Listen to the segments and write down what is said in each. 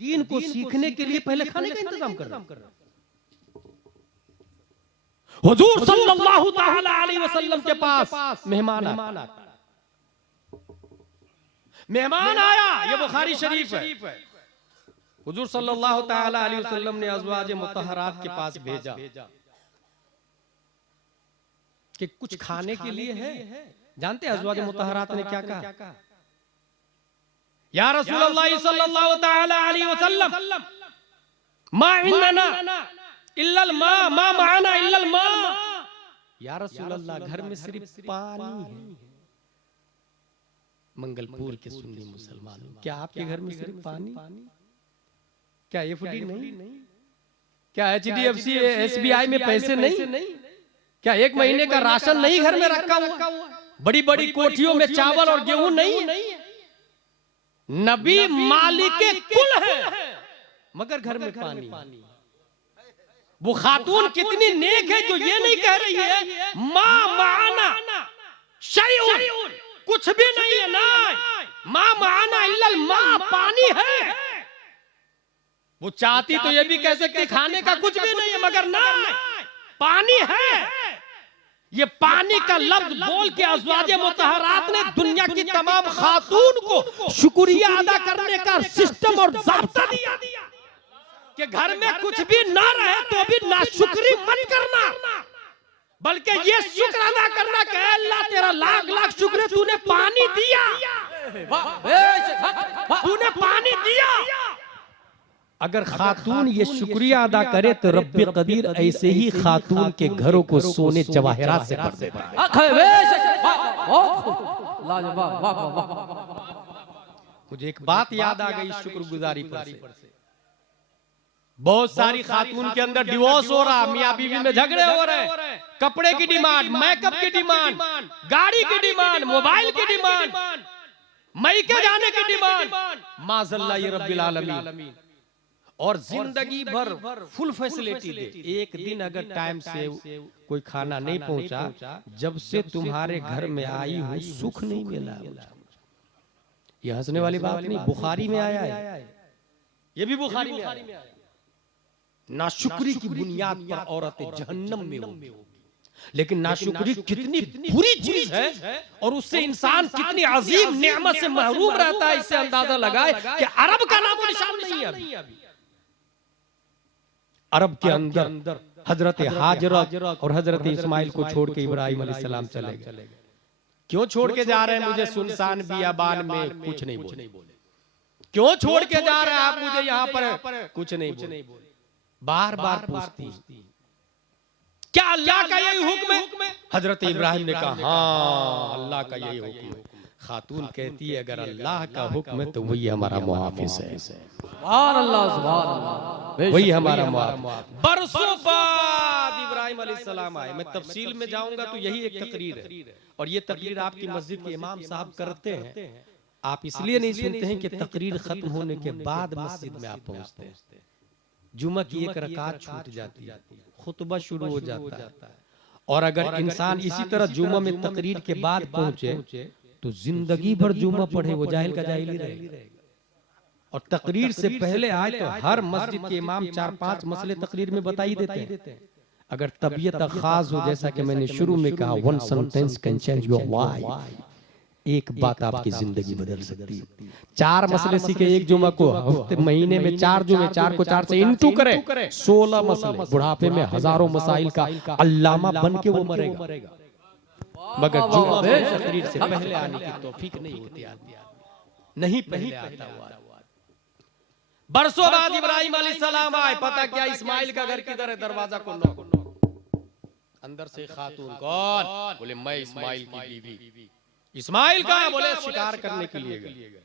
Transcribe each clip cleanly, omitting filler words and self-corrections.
दीन को सीखने के लिए पहले खाने का इंतजाम कर रहा। हुजूर सल्लल्लाहु ताला अलैहि वसल्लम के पास मेहमान आया, ये बुखारी शरीफ है। हुजूर सल्लल्लाहु ताला अलैहि वसल्लम ने अज़वाज मुतहरात के पास भेजा कि कुछ खाने के लिए है। जानते हैं अज़वाज मुतहरात ने क्या कहा? या रसूलल्लाह सल्लल्लाहु ताला अलैहि वसल्लम, मा इन्नना इल्लल मा, मा माना इल्लल मा। या रसूलल्लाह, घर में सिर्फ पानी है। मंगलपुर के सुन्नी मुसलमानों, क्या आपके घर में सिर्फ पानी? क्या एफडी नहीं? क्या HDFC SBI में पैसे नहीं? क्या एक महीने का राशन नहीं घर में रखा हुआ? बड़ी बड़ी कोठियों में चावल और गेहूं नहीं? नबी मालिके कुल है मगर घर में पानी। वो खातून कितनी नेक है जो ये नहीं कह रही है माँ माना शैउन, कुछ भी नहीं है ना, माँ माना इल्लल माँ, पानी है। वो चाहती तो ये भी कह सकती खाने का कुछ भी नहीं है, मगर ना, पानी है। ये पानी का लफ्ज बोल के अज़वाजे मुतहरात ने दुनिया की तमाम खातून को शुक्रिया अदा करने का सिस्टम और ज़ाब्ता दिया कि घर में कुछ भी ना रहे तो भी नाशुक्री मत करना, बल्कि ये शुक्र अदा करना कि अल्लाह तेरा लाख लाख शुक्र, तूने पानी दिया, तूने पानी दिया। अगर खातून ये शुक्रिया अदा करे तो रब्बे कदीर ऐसे ही खातून के घरों को सोने जवाहरात से भर देता है। मुझे एक बात याद आ गई शुक्रगुजारी पर से। बहुत सारी खातून के अंदर डिवोर्स हो रहा, मियाँ बीवी में झगड़े हो रहे, कपड़े की डिमांड, मेकअप की डिमांड, गाड़ी की डिमांड, मोबाइल की डिमांड, मैके जाने की डिमांड, माज़ल्लाह ये रब्बिल आलमीन, और जिंदगी भर फुल फैसिलिटी दे। एक दिन अगर टाइम से कोई खाना नहीं पहुंचा, जब से तुम्हारे घर में आई हूं सुख नहीं मिला। ये हंसने वाली बात नहीं, बुखारी में आया है, ये भी बुखारी में आया। नाशुक्री की बुनियाद पर औरतें जहन्नम में होंगी। लेकिन नाशुक्री कितनी बुरी चीज है और उससे इंसान कितनी अजीम नेमत से महरूम रहता है, इससे अंदाजा लगाए कि अरब का नामो निशान नहीं है अभी। अरब के अंदर हजरत हाजरा और हजरत इस्माइल को छोड़ के इब्राहिम अलैहिस्सलाम चले गए। क्यों छोड़ के जा रहे हैं? मुझे सुनसान बियाबान में कुछ नहीं बोले। क्यों छोड़ के जा रहे हैं आप मुझे यहाँ पर? कुछ नहीं बोले। बार बार पूछती, क्या अल्लाह का यही हुक्म है? हजरत इब्राहिम ने कहा हाँ अल्लाह का यही हुक्म है। खातून कहती है अगर अल्लाह का हुक्म है तो वही हमारा मुहाफिज है, वही हमारा मुहाफिज। बरसों बाद इब्राहिम अलैहिस्सलाम आए। मैं तफसील में जाऊंगा तो यही एक तकरीर है, और ये तकरीर आपकी मस्जिद के इमाम साहब करते हैं। आप इसलिए नहीं सुनते हैं कि तकरीर खत्म होने के बाद मस्जिद में आप पहुंचते हैं। जुमा की एक रकात छूट जाती है, खुतबा शुरू हो जाता है, और अगर इंसान इसी तरह जुमा में तकरीर के बाद पहुंचे तो जिंदगी भर जुमा पढ़े वो जाहिल का जाहिल ही रहेगा। और तकरीर से पहले आए तो हर मस्जिद के इमाम 4-5 मसले तकरीर में बता ही देते हैं। अगर तबीयत खास हो, जैसा कि मैंने शुरू में कहा, one sentence can change your life, एक बात आपकी जिंदगी बदल सकती है। 4 मसले सीखे एक जुमा को, हफ्ते महीने में 4 जुमे, 4 को 4 से इंटू करे 16 मसले। बुढ़ापे में हजारों मसाइल का अल्लामा बन के वो मरेगा, मगर जुमा में तकरीर से पहले आने की तौफीक नहीं होती, नहीं पहले आता हुआ। बरसों बाद इब्राहिम अलैहिस्सलाम आए। पता क्या इस्माइल का घर किधर है? दरवाजा खोलो। अंदर से खातून, कौन? बोले मैं इस्माइल की बीवी। इस्माइल कहाँ है? बोले शिकार करने के लिए गए।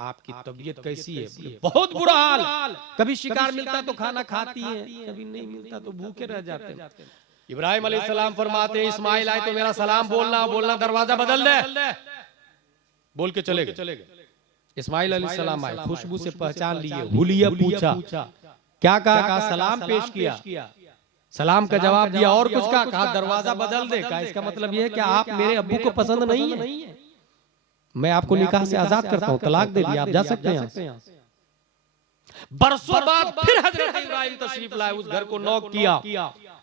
आपकी तबीयत कैसी है? बहुत बुरा हाल। कभी शिकार मिलता तो खाना खाती है, कभी नहीं मिलता तो भूखे रह जाते हैं। इब्राहिम अलैहिस्सलाम फरमाते हैं इस्माइल आए तो मेरा सलाम बोलना, दरवाजा बदल दे। बोल के चले गए। इस्माइल अलैहिस्सलाम आए, खुशबू से पहचान लिए, हुलिया पूछा, क्या कहा? सलाम पेश किया, सलाम का जवाब दिया, और कुछ कहा? दरवाजा बदल दे। का इसका मतलब यह है कि आप मेरे अब्बू को पसंद नहीं है, मैं आपको निकाह से आजाद करता हूँ, तलाक दे दिया, आप जा सकते हैं यहाँ से। बरसों बाद फिर हजरत इब्राहिम तशरीफ लाए, उस घर को नॉक किया।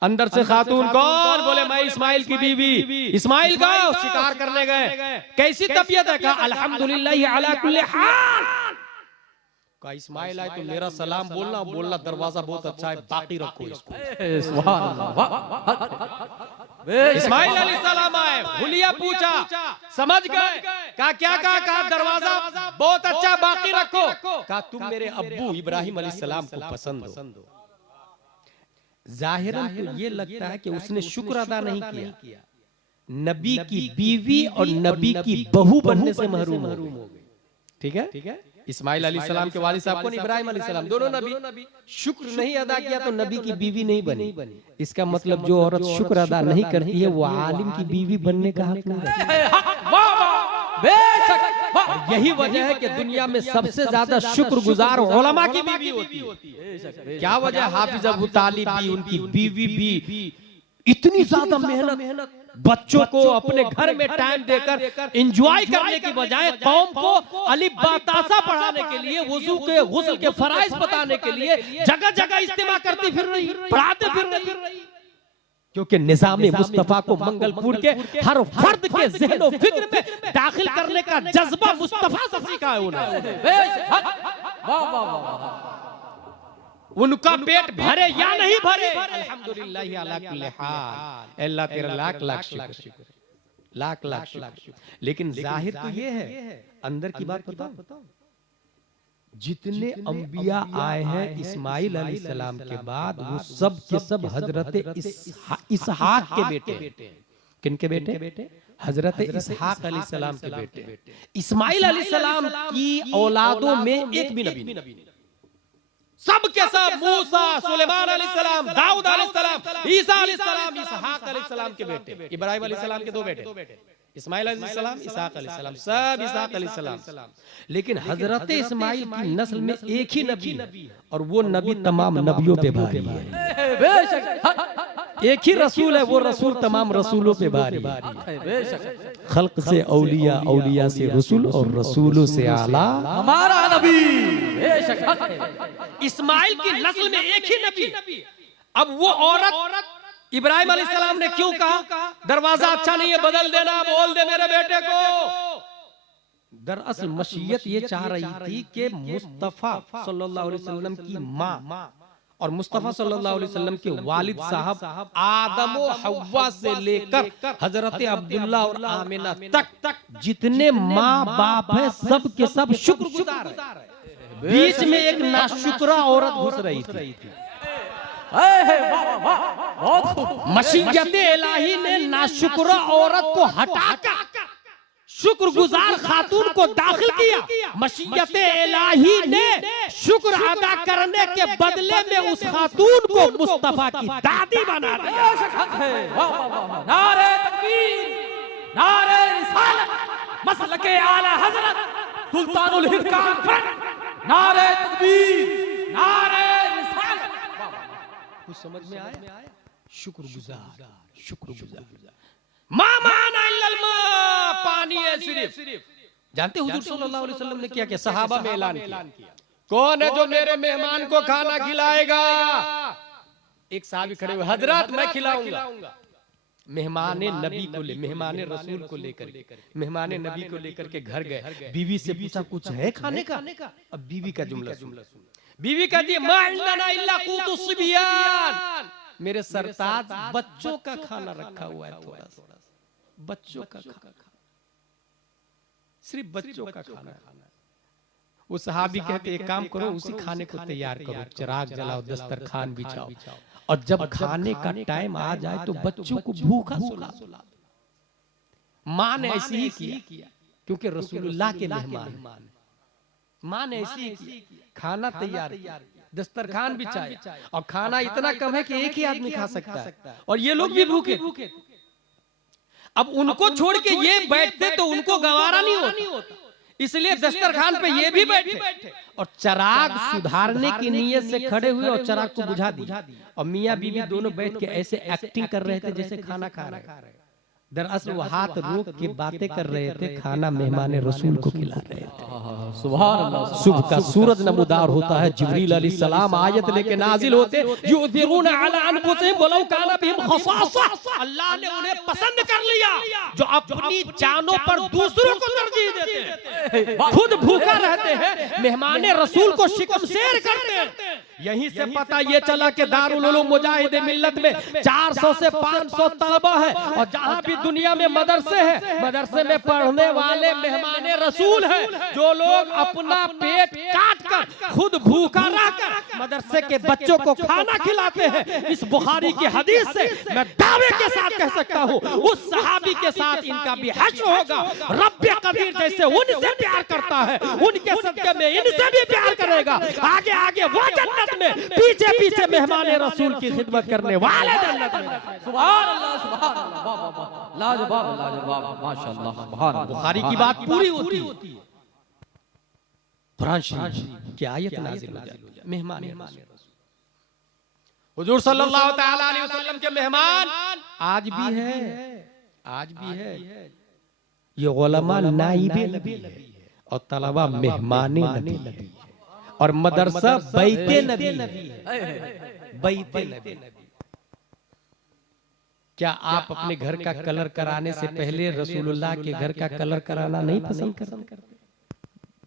अंदर से खातून कौन? बोले मैं इस्माइल की बीवी। इस्माइल का शिकार करने गए। कैसी तबीयत है? कहा अल्हम्दुलिल्लाह अला कुल्ली हाल। कहा इस्माइल आए तो मेरा सलाम बोलना दरवाजा बहुत अच्छा है, बाकी रखो इसको। इस्माइल अलैहिस्सलाम आए, हुलिया पूछा, समझ गए। कहा क्या कहा दरवाजा बहुत अच्छा, बाकी रखो। कहा तुम मेरे अब्बू इब्राहिम अलैहिस्सलाम को पसंद हो। जाहिरन तो ये लगता है कि उसने शुक्र अदा नहीं किया, नबी की बीवी और नबी की बहू बनने से महरूम हो गई। ठीक है, इस्माइल अलैहिस्सलाम के वालिद साहब कौन? इब्राहिम अलैहिस्सलाम, दोनों नबी। शुक्र नहीं अदा किया तो नबी की बीवी नहीं बनी। इसका मतलब जो औरत शुक्र अदा नहीं करती है वो आलिम की बीवी बनने का हक नहीं रखती। यही वजह है कि दुनिया में सबसे ज्यादा शुक्रगुजार उलमा की बीवी होती है। क्या वजह? हाफिज अबू तालिब भी, उनकी बीवी भी इतनी ज्यादा मेहनत, बच्चों को अपने घर में टाइम देकर एंजॉय करने की बजाय कौम को अलिफ बा ता सा पढ़ाने के लिए, वुजू के गुस्ल के फराइज बताने के लिए जगह जगह इस्तेमाल करती फिर रही, पढ़ाते फिर रही। क्योंकि निज़ाम मुस्तफा को मंगलपुर के हर फर्द के ज़हन और फिक्र में दाखिल करने का जज्बा मुस्तफा से सीखा है उन्होंने। उनका पेट भरे या नहीं भरे, अल्हम्दुलिल्लाह अला कुल्ली हाल। अल्लाह तेरा लाख लाख शुक्र, लाख लाख शुक्र। लेकिन जाहिर तो ये है, अंदर की बात बताओ, जितने अंबिया आए हैं इस्माइल अलैहिस्सलाम के बाद वो सब के सब हजरत इसहाक के बेटे। किनके बेटे? हजरत इसहाक अलैहिस्सलाम के बेटे। इस्माइल अलैहिस्सलाम की औलादों में एक भी नबी नहीं। सब के सब मूसा, सुलेमान अलैहिस्सलाम, दाऊद अलैहिस्सलाम, ईसा अलैहिस्सलाम, इसहाक अलैहिस्सलाम के बेटे। इब्राहिम अलैहिस्सलाम के दो बेटे, इस्माइल अलैहिस्सलाम, इसहाक अलैहिस्सलाम, सब इसहाक अलैहिस्सलाम। लेकिन हजरत इस्माइल की नस्ल में एक ही नबी है और वो नबी तमाम नबियों पे भारी है। एक ही रसूल है, वो रसूल तमाम रसूलों पे भारी है। खल्क से औलिया, औलिया से रसूल और रसूलों से आला हमारा नबी। इस्माइल की नस्ल में एक ही नबी। अब वो औरत इब्राहिम अलैहिस्सलाम ने क्यों कहा दरवाजा अच्छा नहीं है, बदल देना, बोल दे मेरे बेटे को? दरअसल मशीयत ये चाह रही थी कि मुस्तफा सल्लल्लाहु अलैहि वसल्लम की माँ और मुस्तफा सल्लल्लाहु अलैहि वसल्लम के वालिद साहब आदम और हव्वा से लेकर हजरत अब्दुल्ला और आमिना तक जितने माँ बाप है सब के सब शुक्रगुजार है। बीच में एक नाशुक्रा औरत घुस रही थी। मशीयत इलाही ने नाशुक्रा औरत को हटाकर शुक्रगुजार खातून को दाखिल किया। मशीयत इलाही ने शुक्र अदा करने के बदले में उस खातून को मुस्तफा की दादी बना दिया। नारे तकबीर, नारे रिसालत, मसलके आला हजरत सुल्तानुल हिंद कॉन्फ्रेंस, नारे तकबीर, नारे रिसालत। कुछ समझ में आया? शुक्रगुजार, शुक्रगुजार। पानी है सिर्फ। जानते हुजूर सल्लल्लाहु अलैहि वसल्लम ने क्या किया? सहाबा में ऐलान किया, कौन है जो मेरे मेहमान को खाना खिलाएगा? एक साहबी खड़े हुए, हजरत मैं खिलाऊंगा। मेहमान नबी को ले, मेहमान रसूल को लेकर, मेहमान नबी को लेकर के घर गए। बीवी से पूछा कुछ है खाने का? अब बीवी का जुमला सुन। बीवी कहती है मा इंदना इल्ला क़ूतुस सिबियान, मेरे सरताज बच्चों का खाना रखा हुआ है, थोड़ा सा बच्चों का खाना, सिर्फ बच्चों का खाना। वो सहाबी कहते एक काम करो, उसी खाने को तैयार करो, चिराग जलाओ, दस्तरखान बिछाओ और जब खाने का टाइम आ जाए तो बच्चों को भूखा सुला। माँ ने ऐसे ही किया क्योंकि रसूलुल्लाह के मेहमान। माँ ने ऐसे ही किया, खाना तैयार, दस्तरखान बिछाए और खाना इतना कम है कि एक ही आदमी खा सकता है और ये लोग भी भूखे। अब उनको छोड़ के ये बैठते तो उनको गवारा नहीं होता, इसलिए दस्तरखान पे ये भी बैठे और चिराग सुधारने की नीयत से खड़े हुए और चिराग को बुझा दिया। और मियाँ बीवी दोनों बैठ के ऐसे एक्टिंग कर रहे थे जैसे खाना खा रहे। दरअसल वो हाथ रोक के बातें कर रहे थे, खाना मेहमान रसूल को खिला रहे थे। सुभान अल्लाह। सुबह का सूरज नमूदार होता है, जिब्रील अलैहिस्सलाम आयत लेके नाजिल होते, युज़िरून अला अनफुसिहिम वलौ काना बिहिम खसासा। अल्लाह ने उन्हें पसंद कर लिया जो अपनी जानों पर दूसरों को तरजीह देते हैं, खुद भूखा रहते हैं, मेहमान रसूल को शिकमशेर करते हैं। यहीं से पता ये चला कि दारुल उलूम मुजाहिद मिल्लत में 400 से 500 तलबा है, और जहाँ भी दुनिया में मदरसे हैं, मदरसे में पढ़ने वाले मेहमान रसूल हैं, जो लोग अपना पेट काट कर खुद भूखा रहकर मदरसे के बच्चों को खाना खिलाते हैं। इस बुखारी की हदीस से मैं दावे के साथ कह सकता हूँ, उस सहाबी के साथ इनका भी हश्र होगा। रब्बे कदीर जैसे उनसे प्यार करता है, उनके सदके में इनसे भी प्यार करेगा। आगे आगे वो जन्नत में, पीछे पीछे मेहमान रसूल की खिदमत करने वाले जन्नत में। सुभान अल्लाह, सुभान अल्लाह, वाह वाह वाह, लाजवाब लाजवाब, माशाअल्लाह, सुभान अल्लाह। बुखारी की बात पूरी होती है, कुरान शरीफ की आयत नाज़िल हो जाती है। मेहमान हुजूर सल्लल्लाहु तआला अलैहि वसल्लम के मेहमान आज भी है, आज भी है। ये उलमा नाइबे नबी है और तलबा मेहमाने नबी है, और मदरसा बैते नबी है, बैते नबी। क्या आप अपने घर का कलर कराने से पहले रसूलुल्लाह के घर का कलर कराना नहीं पसंद करते?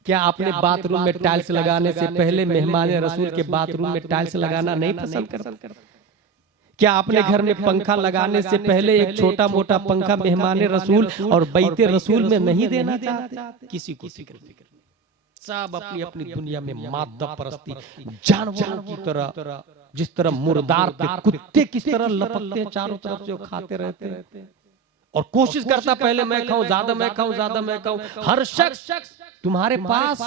क्या आपने बाथरूम में टाइल्स लगाने से पहले मेहमान रसूल के बाथरूम में टाइल्स लगाना नहीं पसंद करते? क्या आपने घर में पंखा लगाने से पहले एक छोटा मोटा पंखा मेहमान रसूल और बैते रसूल में नहीं देना चाहते? किसी को फिक्र नहीं। सब अपनी अपनी दुनिया में मादा परस्ती, जानवरों की तरह, जिस तरह मुर्दार पे कुत्ते किस तरह लपकते चारों तरफ से खाते रहते हैं, और कोशिश करता पहले मैं खाऊं, ज्यादा मैं खाऊं, ज्यादा मैं खाऊं। हर शख्स, तुम्हारे पास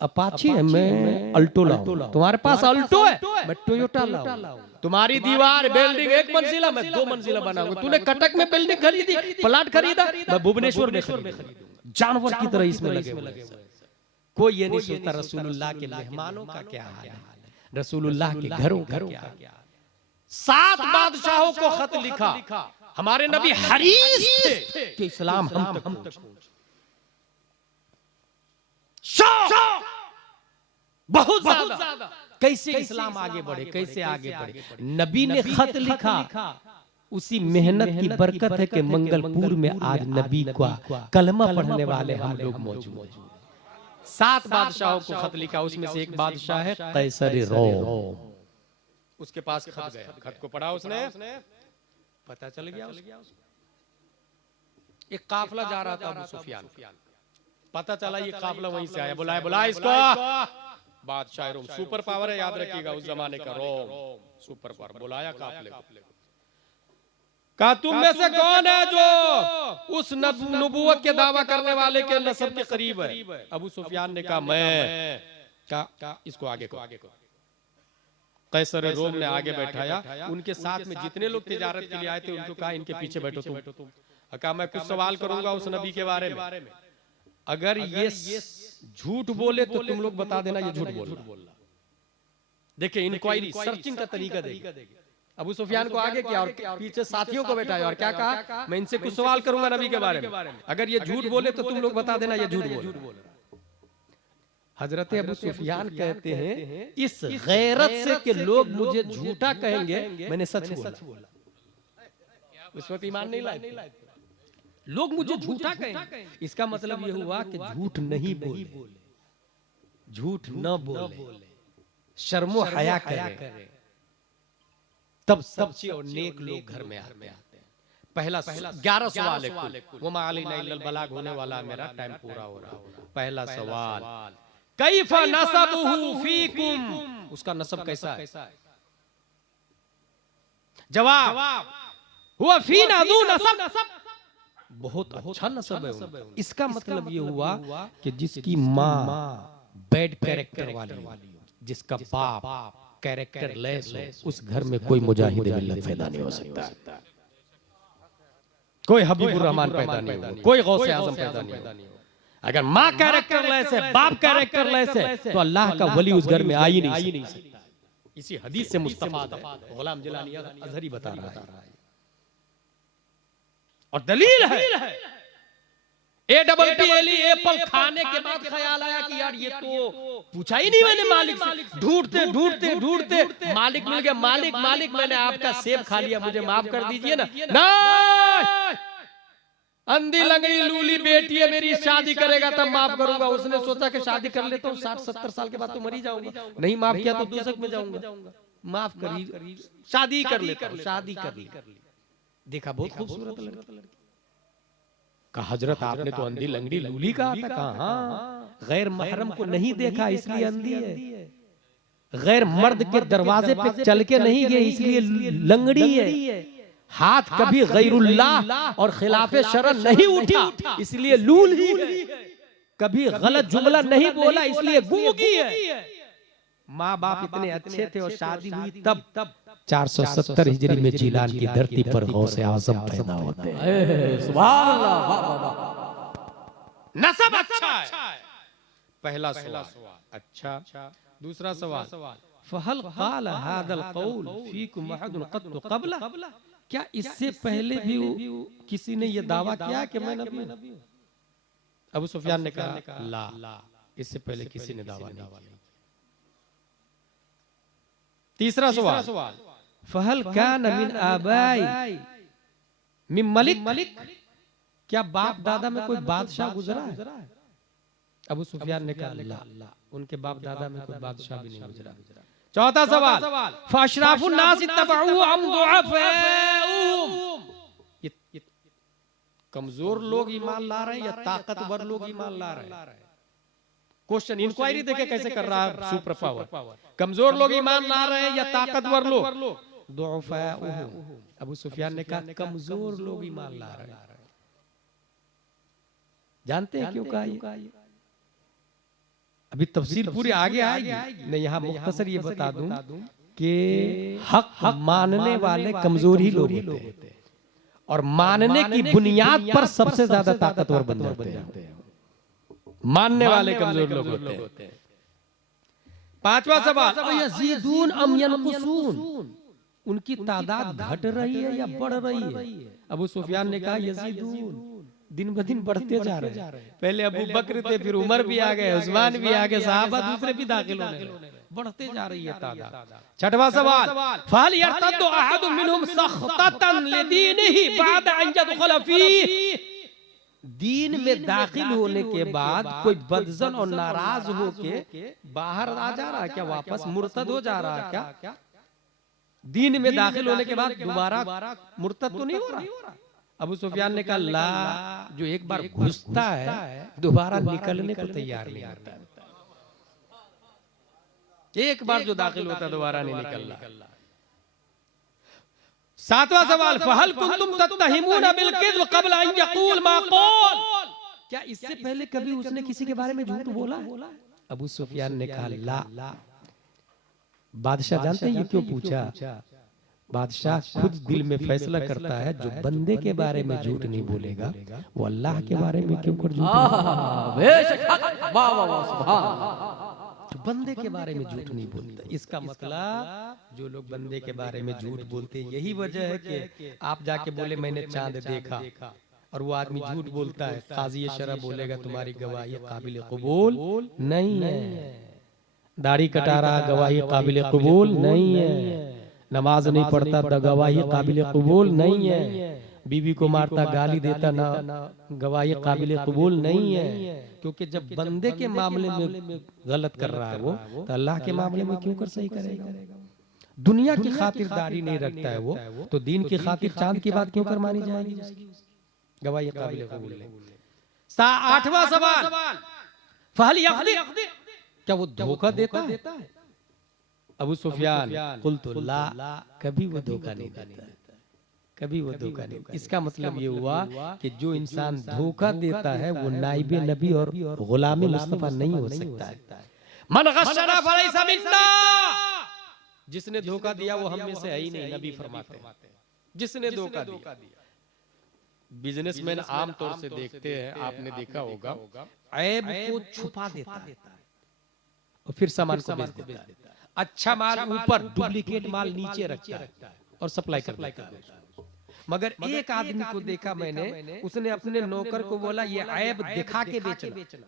अपाची है, मैं अल्टो लाऊं। तुम्हारे पास अल्टो है, मैं टोयोटा लाऊं। तुम्हारी दीवार बिल्डिंग 1 मंजिला, मैं 2 मंजिला बनाऊंगा। तूने कटक में बिल्डिंग खरीदी, प्लाट खरीदा, मैं भुवनेश्वर में खरीदूं। जानवर की तरह इसमें लगे हुए। कोई ये नहीं सोचता रसूलुल्लाह के मेहमानों का क्या हाल है, रसूलुल्लाह के घरों का क्या हाल है। 7 बादशाहों को खत लिखा, हमारे नबी हरीस थे कि इस्लाम हम तक पहुंचे। बहुत ज्यादा कैसे इस्लाम आगे बढ़े, कैसे आगे बढ़े। नबी ने खत लिखा, उसी मेहनत की बरकत है कि मंगलपुर में आज नबी का कलमा पढ़ने वाले हम लोग मौजूद हैं। 7 बादशाहों को खत लिखा, उसमें से एक बादशाह है कैसर रोम। उसके पास खत गया, खत को पढ़ा उसने, पता चल गया उसको। एक काफला जा रहा था अबू सुफियान, पता चला ये काफला वहीं से आया। बुलाए इसको। बादशाह रोम सुपर पावर है, याद रखिएगा उस जमाने का रोम सुपर पावर। बुलाया काफले को, कहा तुम में से कौन है जो उस नबूवत के दावा करने वाले के नस्ब के करीब है? अबू सुफियान ने कहा मैं। कहा इसको आगे को। कैसर रोम ने आगे बैठाया, उनके साथ में जितने लोग तिजारत के लिए आए थे उनको कहा इनके पीछे बैठो तुम। कहा मैं कुछ सवाल करूंगा उस नबी के बारे में, अगर ये झूठ बोले तो तुम लोग बता देना ये झूठ बोल रहा। देखिए इंक्वायरी, सर्चिंग का तरीका देखिए। अबू सुफियान को आगे किया और पीछे साथियों को बैठाया और क्या कहा, मैं इनसे कुछ सवाल करूंगा नबी के बारे में, अगर ये झूठ बोले तो तुम लोग बता देना ये झूठ बोल रहा। हजरत अबू सुफियान कहते हैं इस गैरत से कि लोग मुझे झूठा कहेंगे, मैंने सच बोला। उस वक्त ईमान नहीं लाए, लोग मुझे झूठा कहेंगे, इसका मतलब यह हुआ कि झूठ नहीं बोले, झूठ न बोले, शर्मो हया करें, तब सच्चे और नेक लोग घर में आते हैं। पहला 11 सवाल है, वो मालिना इल्लल बलाग होने वाला, मेरा टाइम पूरा हो रहा। पहला सवाल, कैफा नसबुहु फीकुम, उसका नसब कैसा है? जवाब, हुआ फीना ज़ू नसब, बहुत अच्छा नसब है। इसका मतलब ये हुआ कि जिसकी माँ बैड कैरेक्टर वाली, जिसका बाप कैरेक्टर लेस हो, उस घर में कोई मुजाहिद मिल्लत पैदा नहीं हो सकता, कोई हबीबुर रहमान पैदा नहीं हो, कोई गौसे आजम पैदा नहीं हो। अगर माँ कैरेक्टर लेस है, बाप कैरेक्टर लेस है, तो अल्लाह का वली उस घर में आ ही नहीं सकता। इसी हदीस से मुस्तफाद है, गुलाम जिलानी अज़हरी बता रहा है। और दलील है APPLE एप्पल खाने के बाद ख्याल आया कि यार ये तो पूछा ही नहीं मैंने मालिक से, ढूंढते ढूंढते ढूंढते मालिक मिल गया। मालिक मैंने आपका सेब खा लिया, मुझे माफ कर दीजिए ना। नहीं, अंधी लंगड़ी लूली बेटी है मेरी, शादी करेगा तब माफ करूंगा। उसने सोचा कि शादी कर लेता हूँ, 60-70 साल के बाद तो मर ही जाऊंगा, नहीं माफ किया तो दोजख में जाऊंगा, माफ करी, शादी कर लेता हूँ। शादी कर ली, देखा बहुत खूबसूरत लड़की। कहा हजरत आपने तो अंधी लंगड़ी लूली कहा था। कहा गैर महरम को नहीं देखा इसलिए अंधी है, गैर मर्द के दरवाजे पे चल के नहीं गए इसलिए लंगड़ी है, हाथ कभी गैरुल्लाह और खिलाफे शरन नहीं उठा इसलिए लूल ही है, कभी गलत जुमला नहीं बोला इसलिए गूंगी है। माँ बाप इतने अच्छे थे और शादी हुई तब 470 हिजरी में जीलान की धरती पर गौसे आज़म पैदा होते हैं। सुभान अल्लाह, वाह वाह वाह। नसब अच्छा है, पहला सवाल अच्छा। दूसरा सवाल फहल क़ाल हादल क़ौल फ़ीकुम अहदुन क़त्तु क़ब्ला, क्या इससे पहले भी किसी ने यह दावा किया कि मैं नबी हूं? अबू सुफियान ने कहा ला, इससे पहले किसी ने दावा नहीं किया। तीसरा सवाल फहल कान मिन आबाई मिन मलिक, क्या बाप दादा में कोई बादशाह गुजरा है? अबू सुफियान ने कहा ला, उनके बाप दादा में कोई बादशाह भी नहीं गुजरा। चौथा सवाल फअशराफुन नास इत्तबऊहु अम दुअफ़ाउहुम, ये कमजोर लोग ईमान ला रहे हैं या ताकतवर लोग ईमान ला रहे हैं? क्वेश्चन इंक्वायरी देखे कैसे कर रहा है सुपर पावर। कमजोर लोग ईमान ला रहे हैं या ताकतवर लोग? दुअफ़ाउहुम, अबू सुफियान ने कहा कमजोर लोग ईमान ला रहे हैं। जानते हैं क्यों कहा ये? अभी तफसील पूरी आगे आएगी, मैं यहाँ मुख्तसर ये बता दूं कि हक मानने वाले कमजोर ही लोग होते हैं और मानने की बुनियाद पर सबसे ज्यादा ताकतवर बन जाते हैं। मानने वाले कमजोर लोग होते हैं। पांचवा सवाल यज़ीदून अम यनकुसून, उनकी तादाद घट रही है या बढ़ रही है? अबू सुफियान ने कहा यज़ीदून, दिन ब दिन बढ़ते जा रहे हैं। पहले अबू बकर थे, फिर उमर भी आ गए, उस्मान भी आ गए, सहाबा दूसरे भी दाखिल होने लगे, बढ़ते जा रही है तादाद। छठवां सवाल फहल यर्तद्दु अहदुम मिनहुम सख्ततन लिदीनिही बाद अन यदखुल फीह, दीन में दाखिल होने के बाद कोई बदजन और नाराज होके बाहर आ जा रहा है क्या? वापस मुर्तद हो जा रहा है क्या? दीन में दाखिल होने के बाद दोबारा मुर्तद तो नहीं हो रहा? अबू सुफियान ने कहा ला, जो एक बार घुसता है दोबारा निकलने को तैयार नहीं होता। एक बार जो दाखिल होता है दोबारा नहीं निकल रहा। सातवां सवाल फहल कुंतुम तत्तहिमून बिल किज़्ब क़ब्ल अन यक़ूल मा क़ाल, क्या इससे पहले कभी उसने किसी के बारे में झूठ बोला? अबू सुफियान ने कहा ला। बादशाह जानते हैं ये क्यों पूछा? बादशाह खुद दिल में फैसला करता है जो बंदे के बारे में झूठ नहीं बोलेगा वो अल्लाह के बारे में क्यों कर झूठ जो बंदे के बारे में झूठ नहीं बोलता। इसका मतलब जो लोग बंदे के बारे में झूठ बोलते, यही वजह है कि आप जाके बोले मैंने चांद देखा और वो आदमी झूठ बोलता है, काजी शरअ बोलेगा तुम्हारी गवाही काबिल कबूल नहीं है, दाढ़ी कटा रहा गवाही काबिल कबूल नहीं है, नमाज नहीं पढ़ता तो गवाही काबिल कबूल नहीं है, बीवी को मारता गाली देता ना गवाही काबिल कबूल नहीं है। क्योंकि जब बंदे के मामले में गलत कर रहा है वो, तो अल्लाह के मामले में क्यों कर सही करेगा? दुनिया की खातिरदारी नहीं रखता है वो, तो दीन की खातिर चांद की बात क्यों कर मानी जाएगी? गवाही काबिल कबूल नहीं। आठवां सवाल फहल यग़दी, क्या वो धोखा देता है? अबू सुफियान कुल्तु ला, कभी वो धोखा नहीं देता, कभी वो धोखा नहीं। इसका मतलब ये हुआ कि जो इंसान धोखा देता है वो नाइबे नबी और गुलामी मुस्तफा नहीं हो सकता है। मन गश्शना फलैसा मिन्ना, जिसने धोखा दिया वो हम में से है ही नहीं, नबी फरमाते हैं। जिसने धोखा दिया, बिजनेसमैन आम तौर से देखते हैं, आपने देखा होगा, ऐब को छुपा देता है और फिर सामान को बेच देता है। अच्छा माल ऊपर, डुप्लीकेट माल नीचे रखता है और सप्लाई करता है। मगर एक आदमी को देखा मैंने, उसने अपने नौकर को बोला ये ऐब दिखा के बेचना।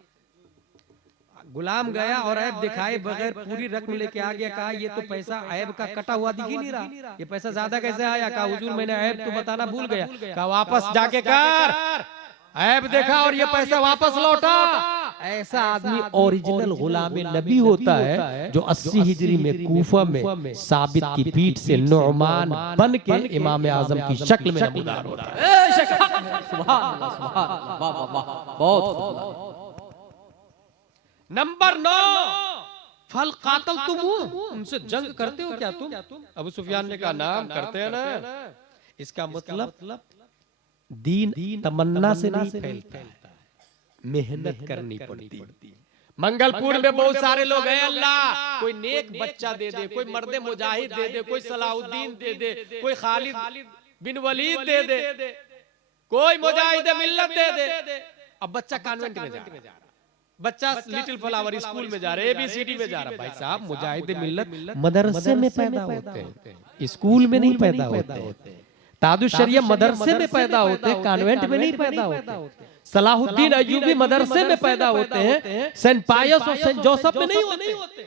गुलाम गया और ऐब दिखाए बगैर पूरी रकम लेके आ गया। कहा ये तो पैसा ऐब का कटा हुआ दिख ही नहीं रहा, ये पैसा ज्यादा कैसे आया? कहा हुजूर मैंने ऐब तो बताना भूल गया। कहा वापस जाके कर, ऐब देखा और ये पैसा वापस लौटा। ऐसा आदमी ओरिजिनल गुलाम नबी होता है जो 80 हिजरी में कूफा में साबित की पीठ से नुअमान बन के इमाम आजम की शक्ल में नमूदार होता है। सुभान अल्लाह, सुभान अल्लाह, वाह वाह वाह, बहुत। नंबर 9, फल कातल तुम हो, उनसे जंग करते हो क्या तुम? अबू सुफियान ने कहा नाम करते हैं ना। इसका मतलब दीन तमन्ना से नहीं फैलता, मेहनत करनी पड़ती। मंगलपुर में बहुत सारे लोग हैं, अल्लाह कोई नेक बच्चा दे दे, कोई मर्दे मुजाहिद दे दे, कोई सलाहुद्दीन दे दे, कोई खालिद बिन वलीद दे दे, कोई मुजाहिद मिल्लत दे दे। अब बच्चा कॉन्वेंट में जा रहा है, बच्चा लिटिल फ्लावर स्कूल में जा रहे, ABCD में जा रहा। भाई साहब मुजाहिद मिल्लत मदरसे में पैदा होते हैं, स्कूल में नहीं पैदा होते। तादुश शरिया मदरसे में पैदा होते हैं, कॉन्वेंट में नहीं पैदा होते। सलाहुद्दीन अय्यूबी मदरसे में पैदा होते हैं, सेंट पायस और सेंट जोसेफ में नहीं होते।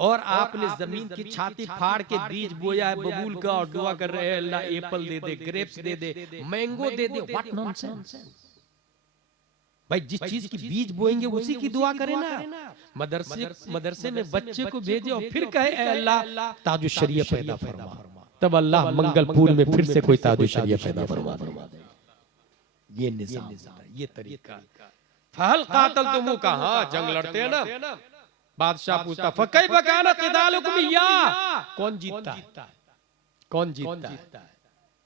और आपने जमीन की छाती फाड़ के बीज बोया है बबूल का और दुआ कर रहे हैं अल्लाह एप्पल दे दे, ग्रेप्स दे दे, मैंगो दे दे। व्हाट नॉनसेंस भाई, जिस चीज की बीज बोएंगे उसी की दुआ करें ना। मदरसे में बच्चे को भेजे और फिर कहे अल्लाह ताजुश शरिया पैदा फरमा, तब अल्लाह मंगलपुर में फिर से कोई ताजुश शरिया पैदा फरमा। ये निजाम, ये तरीका। फहल कातल तुम कहा जंग लड़ते हैं ना। बादशाह पूछता फकई बकाना क़ितालुकुम या, कौन जीतता है, कौन जीतता है?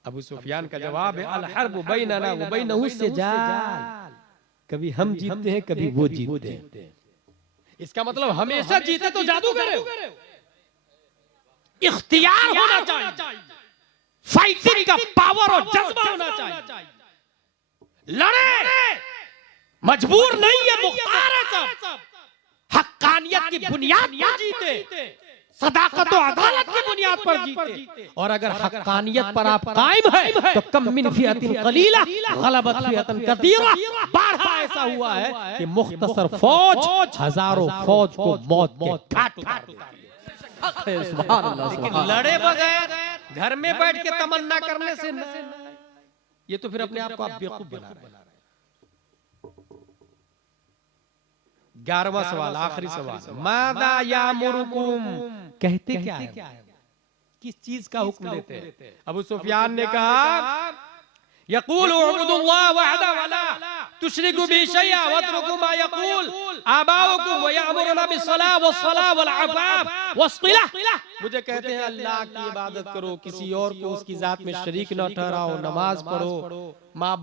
अबू सुफियान का जवाब है अल हर्ब बैनना व बैनहु सिजाल, कभी हम जीतते हैं कभी वो जीतते हैं। इसका मतलब हमेशा जीते तो जादूगर है। इख्तियार होना चाहिए, फाइटिंग का पावर और जज्बा होना चाहिए। लड़े, मजबूर नहीं है, मुख्तार है सब। हक्कानियत की बुनियाद पर जीते, सदाकत और अदालत की बुनियाद पर जीते। और अगर हक्कानियत पर आप कायम है तो कम मिन फियतिन कलीला गलबत फियतन कसीरा। बारहा ऐसा हुआ है कि मुख्तसर फौज हजारों फौज को मौत के घाट उतार देती है। सुभान अल्लाह, लेकिन लड़े बगैर घर में बैठ के तमन्ना करने से ये तो फिर अपने आप को आप बेवकूफ बना रहे हैं। 11वां सवाल, आखिरी सवाल, मादा यामुरुकुम, कहते क्या है, किस चीज का हुक्म देते हैं? अबू सुफियान ने कहा यक़ूल उबुदुल्लाह वहदा वला तुशरिकु बिही शैअन वत्रुकू मा यक़ूल आबाउकुम व यअमुरुना बिस्सलाह वस्सलाह वल अफ़ाफ वस्सिला। मुझे कहते हैं अल्लाह की इबादत करो, किसी और को उसकी जात में शरीक न ठहराओ, नमाज पढ़ो, माँ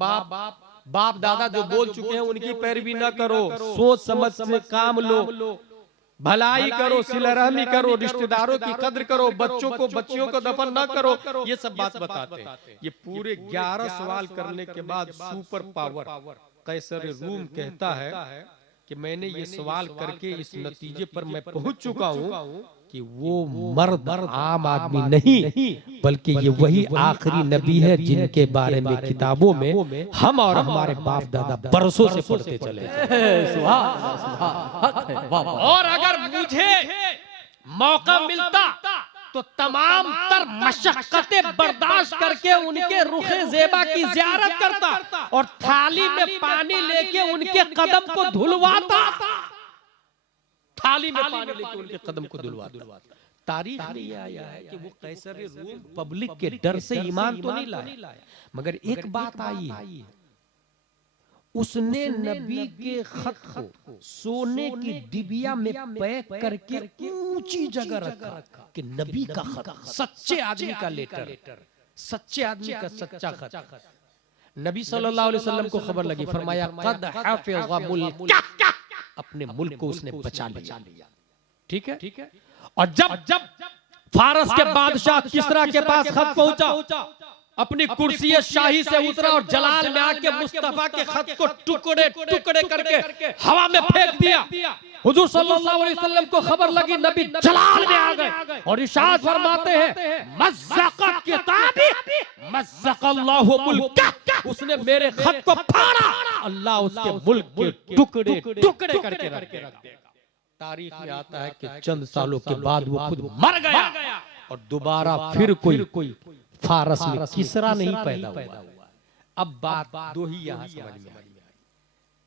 बाप दादा जो बोल चुके हैं उनकी पैरवी न करो, सोच समझ से काम लो, भलाई करो, सिला रहमी करो, रिश्तेदारों की कद्र करो, बच्चियों को दफन न करो। ये सब बात बताते हैं। ये पूरे 11 सवाल करने के बाद सुपर पावर कैसर रूम कहता है कि मैंने ये सवाल करके इस नतीजे पर मैं पहुंच चुका हूं कि वो मर्द आम आदमी नहीं बल्कि ये वही आखिरी नबी है जिनके बारे में किताबों में हम और हमारे बाप दादा बरसों से पढ़ते चले। और अगर मुझे मौका मिलता तो तमाम तर मशक्कतें बर्दाश्त करके उनके रुखे ज़ेबा की ज़ियारत करता और थाली में पानी लेके उनके कदम को धुलवाता, थाली में पानी लेके उनके कदम को धुलवाता। तारीख में यह आया है कि वो कैसर रूम पब्लिक के डर से ईमान तो नहीं लाया, मगर एक बात आई, उसने नबी के खत को सोने की डिबिया में पैक करके ऊंची जगह रखा कि नबी का खत, सच्चे आदमी का लेटर, सच्चे आदमी का सच्चा खत। नबी सल्लल्लाहु अलैहि वसल्लम को खबर लगी, फरमाया कद हाफ़िज़ मुल्क, अपने मुल्क को उसने बचा लिया। ठीक है। और जब फारस के बादशाह किसरा के पास खत पहुंचा, अपनी कुर्सी शाही से उतरा और जलाल में आके मुस्तफा के खत को टुकड़े टुकड़े करके हवा में फेंक दिया हुजूर सल्लल्लाहु अलैहि वसल्लम को खबर लगी, नबी जलाल में आ गए और इरशाद फरमाते हैं मज़्ज़क़त किताबी मज़्ज़क़ल्लाहु मुल्क, उसने मेरे खत को फाड़ा, अल्लाह उसके मुल्क के टुकड़े टुकड़े करके रख देगा। तारीख में आता है कि चंद सालों के बाद वो खुद मर गया और दोबारा फिर कोई फारस में किसरा नहीं पैदा हुआ। अब बात दो ही यहाँ समझ में आई।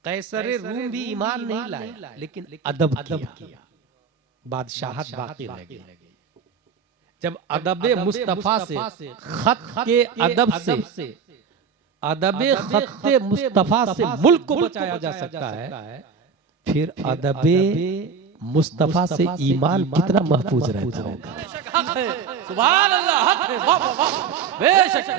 कैसरे रूम भी ईमान नहीं लाया, लेकिन अदब किया, बादशाहत बाकी रह गई। जब अदबे मुस्तफा से, खत के अदब से, अदबे खत्ते मुस्तफा से मुल्क को बचाया जा सकता है, फिर अदबे मुस्तफा से ईमान कितना महफूज रहता होगा। सुभान अल्लाह, हक है, वाह वाह वाह, बेशक।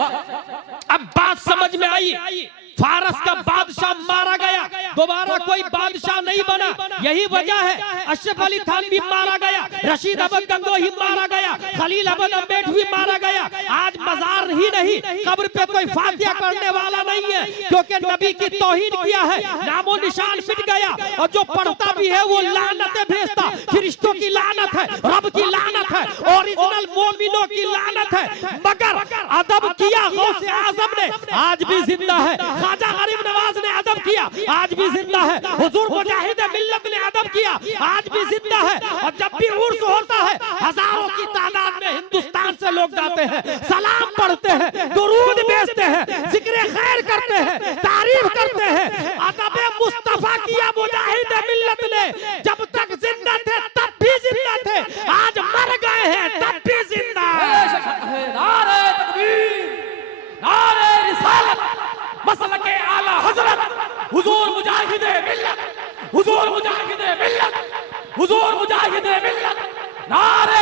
अब बात समझ में आई, फारस का बादशाह मारा गया, दोबारा कोई बादशाह नहीं बना। यही वजह है अशरफ अली थानवी मारा गया, रशीद अहमद गंगोही मारा गया, खलील अहमद अम्बेडवी मारा गया। आज मजार ही नहीं, कब्र पे कोई फातिया करने वाला नहीं है, क्योंकि नबी की तौहीन किया है, नामो निशान मिट गया। और जो पढ़ता भी है वो लानतें भेजता, फरिश्तों की लानत है, रब की लानत है, ओरिजिनल मोमिनों की लानत है। मगर अदब किया गौसे आजम ने, आज भी जिंदा है। ख्वाजा गरीब नवाज ने अदब किया, आज भी जिंदा है। हुजूर मुजाहिद मिल्लत ने अदब किया, आज भी जिंदा है। और जब भी उर्स होता है, हजारों की तादाद में हिंदुस्तान से लोग जाते हैं, सलाम पढ़ते हैं, दुरूद भेजते हैं, जिक्र खैर करते हैं, तारीफ करते हैं। अदब मुस्तफा किया मुजाहिद मिल्लत ने, जब तक जिंदा थे तब भी जिंदा थे, आज मर गए हैं तब भी जिंदा है। नारे तकबीर, नारे रिसालत, मसलके आला हजरत हुजूर मुजाहिद मिल्लत, हुजूर मुजाहिद मिल्लत, हुजूर मुजाहिद मिल्लत, नारे